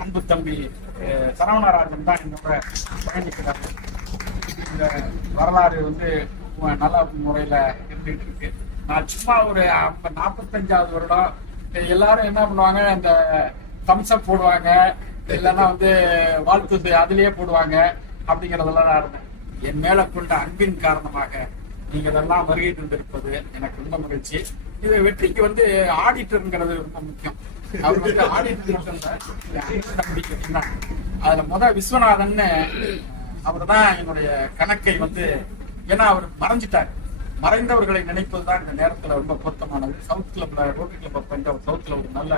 அன்பு தம்பி சரவணராஜன் தான் என்னோட பயணிக்கிறார். இந்த வரலாறு வந்து நல்ல முறையில இருந்துட்டு இருக்கு. நான் சும்மா ஒரு 45வது வருடம் எல்லாரும் என்ன பண்ணுவாங்க, இந்த தம்ஸ்அப் போடுவாங்க, இல்லைன்னா வந்து வாழ்த்து அதுலயே போடுவாங்க அப்படிங்கறதெல்லாம் நான் இருந்தேன். என் மேல கொண்ட அன்பின் காரணமாக நீங்க இதெல்லாம் வருகை தந்திருப்பது எனக்கு ரொம்ப மகிழ்ச்சி. இது வெற்றிக்கு வந்து ஆடிட்டருங்கிறது ரொம்ப முக்கியம். அவர் வந்து ஆடிட்டர் மட்டும் அதுல விஸ்வநாதன் அவர் தான் என்னுடைய கணக்கை வந்து, ஏன்னா அவர் மறைஞ்சிட்டார், மறைந்தவர்களை நினைப்பதுதான் இந்த நேரத்துல ரொம்ப பொருத்தமானது. சவுத் கிளப்ல ரோட்டரி கிளப் அவர் சவுத்ல ஒரு நல்ல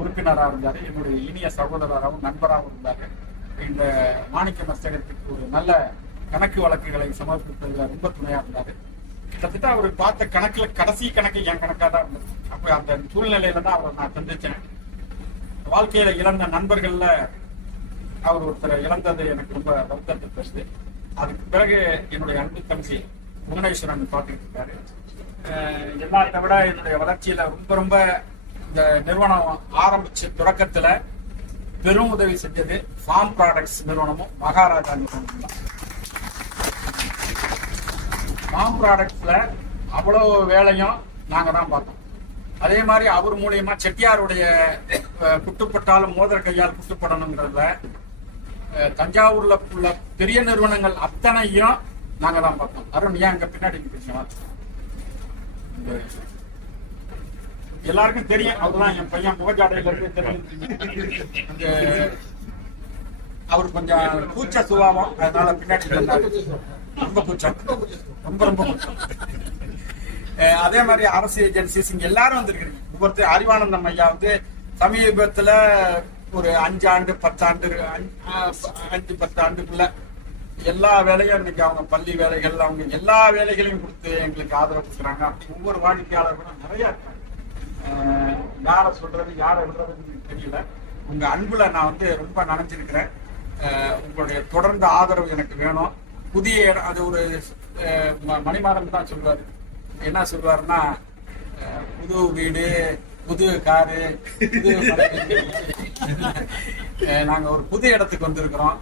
உறுப்பினராக இருந்தாரு, என்னுடைய இனிய சகோதரராகவும் நண்பராகவும் இருந்தாரு. இந்த மாணிக்க மஸ்தகத்துக்கு ஒரு நல்ல கணக்கு வழக்குகளை சமர்ப்பிப்பதில் ரொம்ப துணையா இருந்தாரு. கிட்டத்தட்ட அவர் பார்த்த கணக்குல கடைசி கணக்கு என் கணக்கா தான் இருந்தது. அப்ப அந்த சூழ்நிலையில தான் அவரை நான் சந்திச்சேன். வாழ்க்கையில இழந்த நண்பர்கள்ல அவர் ஒருத்தரை இழந்தது எனக்கு ரொம்ப வருத்தத்தை தருது. அதுக்கு பிறகு என்னுடைய அன்பு தம்பி புவனேஸ்வரன் பார்த்துட்டு இருக்காரு. எல்லாத்தை விட என்னுடைய வளர்ச்சியில ரொம்ப ரொம்ப இந்த நிறுவனம் ஆரம்பிச்ச தொடக்கத்துல பெரும் உதவி செஞ்சது ஃபார்ம் ப்ராடக்ட்ஸ் நிறுவனமும் மகாராஜா நிறுவனமும் தான். ஃபார்ம் ப்ராடக்ட்ஸ்ல அவ்வளவு வேலையும் நாங்க தான் பார்த்தோம். அதே மாதிரி அவர் மூலியமா செட்டியாருடைய குட்டுப்பட்டாலும் மோதிர கையால் குட்டுப்படணுங்கிறதுல தஞ்சாவூர்ல உள்ள பெரிய நிறுவனங்கள் அத்தனையும் நாங்க தான் பார்த்தோம். அருண் ஏன் அங்க பின்னாடி எல்லாருக்கும் தெரியும், அவர்தான் என் பையன் முகஜாடையில இருந்து தெரிஞ்சு. அவர் கொஞ்சம் கூச்ச சுபாவம், அதனால பின்னாடி ரொம்ப கூச்சம், ரொம்ப ரொம்ப கூச்சம். அதே மாதிரி அரசு ஏஜென்சிஸ் இங்க எல்லாரும் வந்திருக்கிறீங்க. ஒவ்வொருத்தர் அறிவானந்தம் ஐயா வந்து சமீபத்துல ஒரு 5 ஆண்டு 10 ஆண்டு 5-10 ஆண்டுக்குள்ள எல்லா வேலையும் இன்னைக்கு அவங்க பள்ளி வேலைகள் அவங்க எல்லா வேலைகளையும் கொடுத்து எங்களுக்கு ஆதரவு கொடுக்குறாங்க. அப்படி ஒவ்வொரு வாடிக்கையாளர்களும் நிறைய இருக்காங்க. யாரை சொல்றது யாரை விடுறதுன்னு தெரியல. உங்க அன்புல நான் வந்து ரொம்ப நனைஞ்சிருக்கிறேன். உங்களுடைய தொடர்ந்த ஆதரவு எனக்கு வேணும். புதிய இடம் அது ஒரு மணிமாறன் தான் சொல்றாரு. என்ன சொல்றாருன்னா, புது வீடு புது காரு புது நாங்க ஒரு புது இடத்துக்கு வந்திருக்கிறோம்.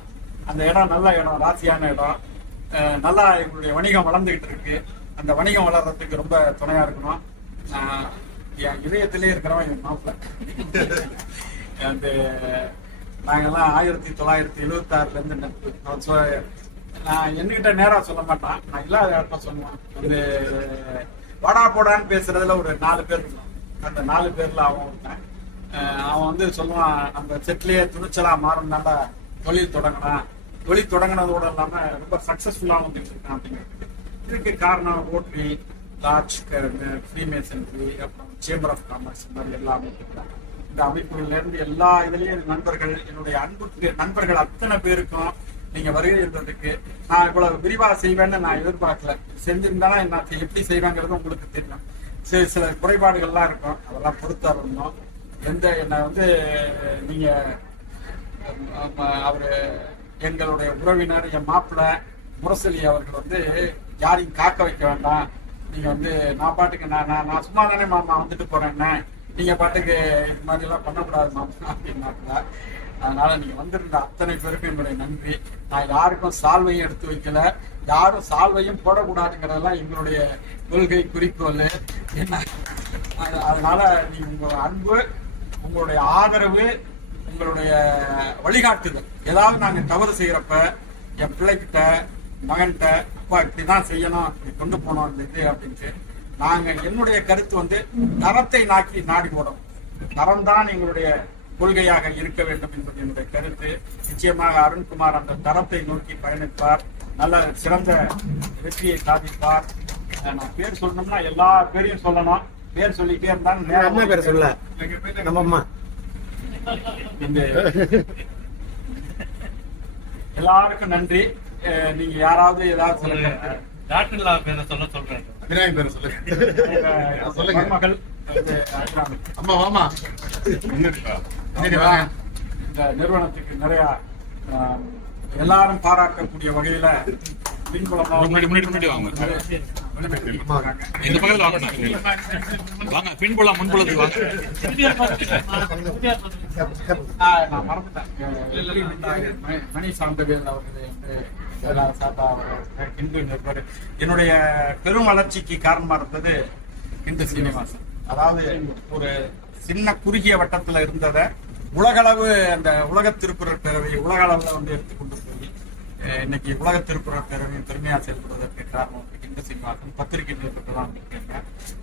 அந்த இடம் நல்ல இடம், ராசியான இடம். நல்லா எங்களுடைய வணிகம் வளர்ந்துகிட்டு இருக்கு. அந்த வணிகம் வளர்றதுக்கு ரொம்ப துணையா இருக்கணும். என் இதயத்திலே இருக்கிறவன் என் மாப்பிள்ள. அந்த நாங்கெல்லாம் 1976ல இருந்து நட்பு. நான் என்கிட்ட நேரா சொல்ல மாட்டான், நான் இல்லாத இடத்த சொல்லுவான். இது வாடா போடான்னு பேசுறதுல ஒரு 4 பேர் இருக்கணும். அந்த 4 பேர்ல அவன் ஒருத்தன். அவன் வந்து சொல்லுவான், நம்ம செட்லயே துணிச்சலா மாறணும்னால தொழில் தொடங்கலாம். தொழில் தொடங்கினதோட இல்லாம ரொம்ப சக்சஸ்ஃபுல்லா வந்துட்டு இருக்கான் அப்படிங்கிறது. இதுக்கு காரணம் ரோட்டரி, லார்ஜ், ஃப்ரீமேசன்ரி, அப்புறம் சேம்பர் ஆஃப் காமர்ஸ், இந்த மாதிரி எல்லா அமைப்புகள். இந்த அமைப்புகள்ல இருந்து எல்லா இதுலயும் நண்பர்கள், என்னுடைய அன்புக்கு நண்பர்கள் அத்தனை பேருக்கும் நீங்க வருகை இருந்ததுக்கு நான் இவ்வளவு விரிவா செய்வேன்னு நான் எதிர்பார்க்கல. செஞ்சிருந்தாலும் என்ன எப்படி செய்வாங்கிறது உங்களுக்கு தெரியும். சில குறைபாடுகள்லாம் இருக்கும், அதெல்லாம் பொறுத்தரணும். என்னை வந்து நீங்க அவரு எங்களுடைய உறவினர் என் மாப்பிள்ளை முரசொலி அவர்கள் வந்து யாரையும் காக்க வைக்க வேண்டாம். நீங்க வந்து நான் பாட்டுக்கு நான் சும்மா தானே மாமா வந்துட்டு போறேன்னு, நீங்க பாட்டுக்கு இது மாதிரி எல்லாம் பண்ணக்கூடாது மாமா அப்படின்னாங்களா. அதனால நீங்க வந்திருந்த அத்தனை பேருக்கும் என்னுடைய நன்றி. நான் யாருக்கும் சால்வையும் எடுத்து வைக்கல, யாரும் சால்வையும் போடக்கூடாதுங்கிறதெல்லாம் எங்களுடைய கொள்கை குறிக்கோள். என்ன அதனால நீங்க உங்களோட அன்பு, உங்களுடைய ஆதரவு, உங்களுடைய வழிகாட்டுதல், ஏதாவது நாங்க தவறு செய்யறப்ப என் பிள்ளைகிட்ட மகன்கிட்ட அப்பா இப்படிதான் செய்யணும், இப்படி கொண்டு போனோம் இந்த இது அப்படின்ட்டு நாங்க என்னுடைய கருத்து வந்து தரத்தை நாடி போடும். தரம் தான் எங்களுடைய கொள்கையாக இருக்க வேண்டும் என்பது என்னுடைய கருத்து. நிச்சயமாக அருண்குமார் அந்த தரத்தை நோக்கி பயணிப்பார், நல்ல சிறந்த வெற்றியை சாதிப்பார். நான் பேர் சொல்லணும்னா எல்லா பேரையும் சொல்லணும், பேர் சொல்லிட்டே இருந்தாலும் அம்மா பேர் சொல்ல நம்ம அம்மா எல்லாருக்கும் நன்றி. நீங்க யாராவது ஏதாவது சொல்லுங்க. டாக்டர் பேரை சொல்றேன். அபிராமி பேரை சொல்லுங்க. மகள் அம்மா வாமா. இந்த நிறுவனத்துக்கு நிறைய எல்லாரும் பாராட்டக்கூடிய வகையில நான் மறந்துட்டேன். மணி சாந்தவேல் அவர்கள் என்னுடைய பெரும் வளர்ச்சிக்கு காரணமா இருந்தது இந்து சீனிவாசன். அதாவது ஒரு சின்ன குறுகிய வட்டத்துல இருந்தத உலகளவு அந்த உலக திருக்குறள் பேரவை உலக அளவுல வந்து எடுத்துக்கொண்டு போய் இன்னைக்கு உலக திருக்குறள் பேரவை பெருமையா செயல்படுவதற்கு காரணம் இந்து சீனிவாசன். பத்திரிகை நிறுவனத்தான் இருக்கேங்க.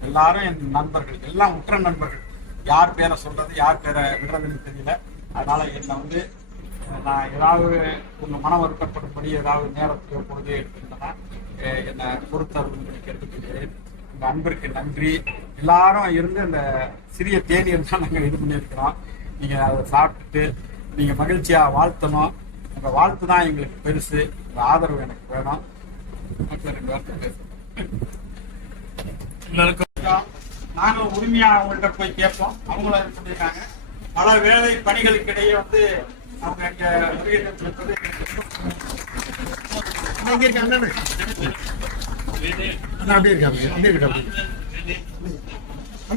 எல்லாரும் என் நண்பர்கள், எல்லாம் உற்ற நண்பர்கள். யார் பேரை சொல்றது யார் பேரை விடுறதுன்னு தெரியல. அதனால என்னை வந்து நான் ஏதாவது உங்க மன வருத்தப்படும்படி ஏதாவது நேரத்தையோ பொழுது எடுத்துக்கிட்டேன்னா என்னை பொறுத்தவர்கள் கேட்டுக்கொள்கிறேன். உங்க அன்பிற்கு நன்றி. எல்லாரும் இருந்து அந்த சிறிய தேநீர் தான் நாங்கள் இது பண்ணியிருக்கிறோம். நீங்க அதை சாப்பிட்டுட்டு நீங்க மகிழ்ச்சியா வாழ்த்தணும். உங்க வாழ்த்து தான் எங்களுக்கு பெருசு. உங்க ஆதரவு எனக்கு வேணும். நாங்களும் உரிமையா அவங்கள்ட்ட போய் கேட்போம். அவங்களும் இது பண்ணிருக்காங்க. பல வேலை பணிகளுக்கிடையே வந்து அவங்க இங்க வருகிறது. அப்படியே இருக்காங்க.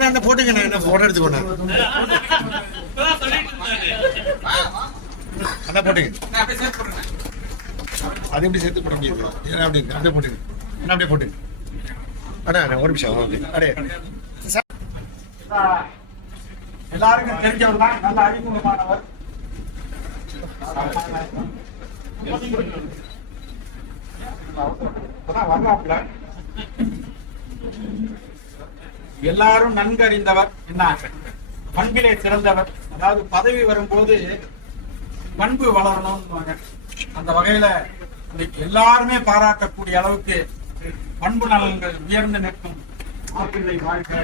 அந்த போட்டோங்க நான் என்ன போட்டோ எடுத்துக்கொண்டேன். அந்த போட்டோங்க அது எப்படி சேர்த்து போட முடியாது. ஏன்னா அப்படி அப்படியே போட்டுங்க. என்ன அப்படியே போட்டுங்க. அண்ணா ஒரு நிமிஷம். அப்படியே எல்லாருக்கும் தெரிஞ்சவர் தான், நல்ல அறிமுகமானவர். வரலாற்றுல எல்லாரும் நன்கு அறிந்தவர். என்ன பண்பிலே சிறந்தவர். அதாவது பதவி வரும்போது பண்பு வளரணும்னு அந்த வகையில இன்னைக்கு எல்லாருமே பாராட்டக்கூடிய அளவுக்கு பண்பு நலன்கள் உயர்ந்து நிற்கும் ஆப்பிள்ளை வாழ்க்கை.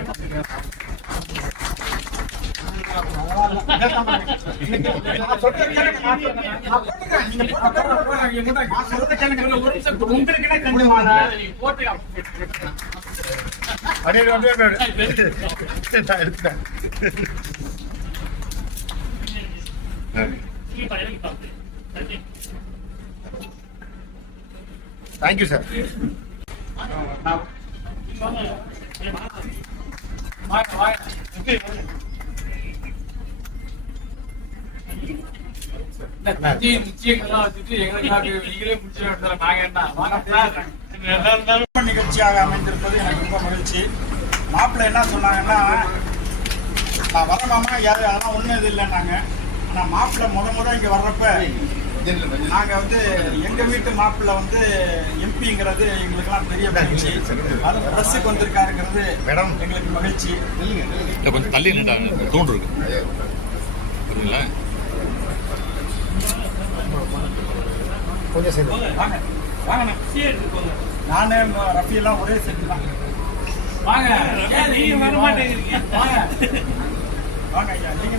Thank you sir. நிகழ்ச்சியாக அமைந்திருப்பது எனக்கு ரொம்ப மகிழ்ச்சி. மாப்பிள்ளை என்ன சொன்னாங்கன்னா, நான் வரமாமா யாரு அதெல்லாம் ஒண்ணும் இது இல்லைன்னாங்க. ஆனா மாப்பிள்ளை முத இங்க வர்றப்ப நாங்க வந்து எங்க வீட்டு மாப்பிள்ளை வந்து எம்பிங்கிறது எங்களுக்கு எல்லாம் பெரிய மகிழ்ச்சி. அது பிரஸுக்கு வந்திருக்காருங்கிறது எங்களுக்கு மகிழ்ச்சி. கொஞ்சம் தள்ளி தோன்று இருக்கு. கொஞ்சம் சேர்ந்து வாங்க வாங்க. நானே ரஃபி எல்லாம் ஒரே செட்டு தான். வாங்க. நீங்க வர மாட்டேங்கிறீங்க. வாங்க வாங்க ஐயா. நீங்க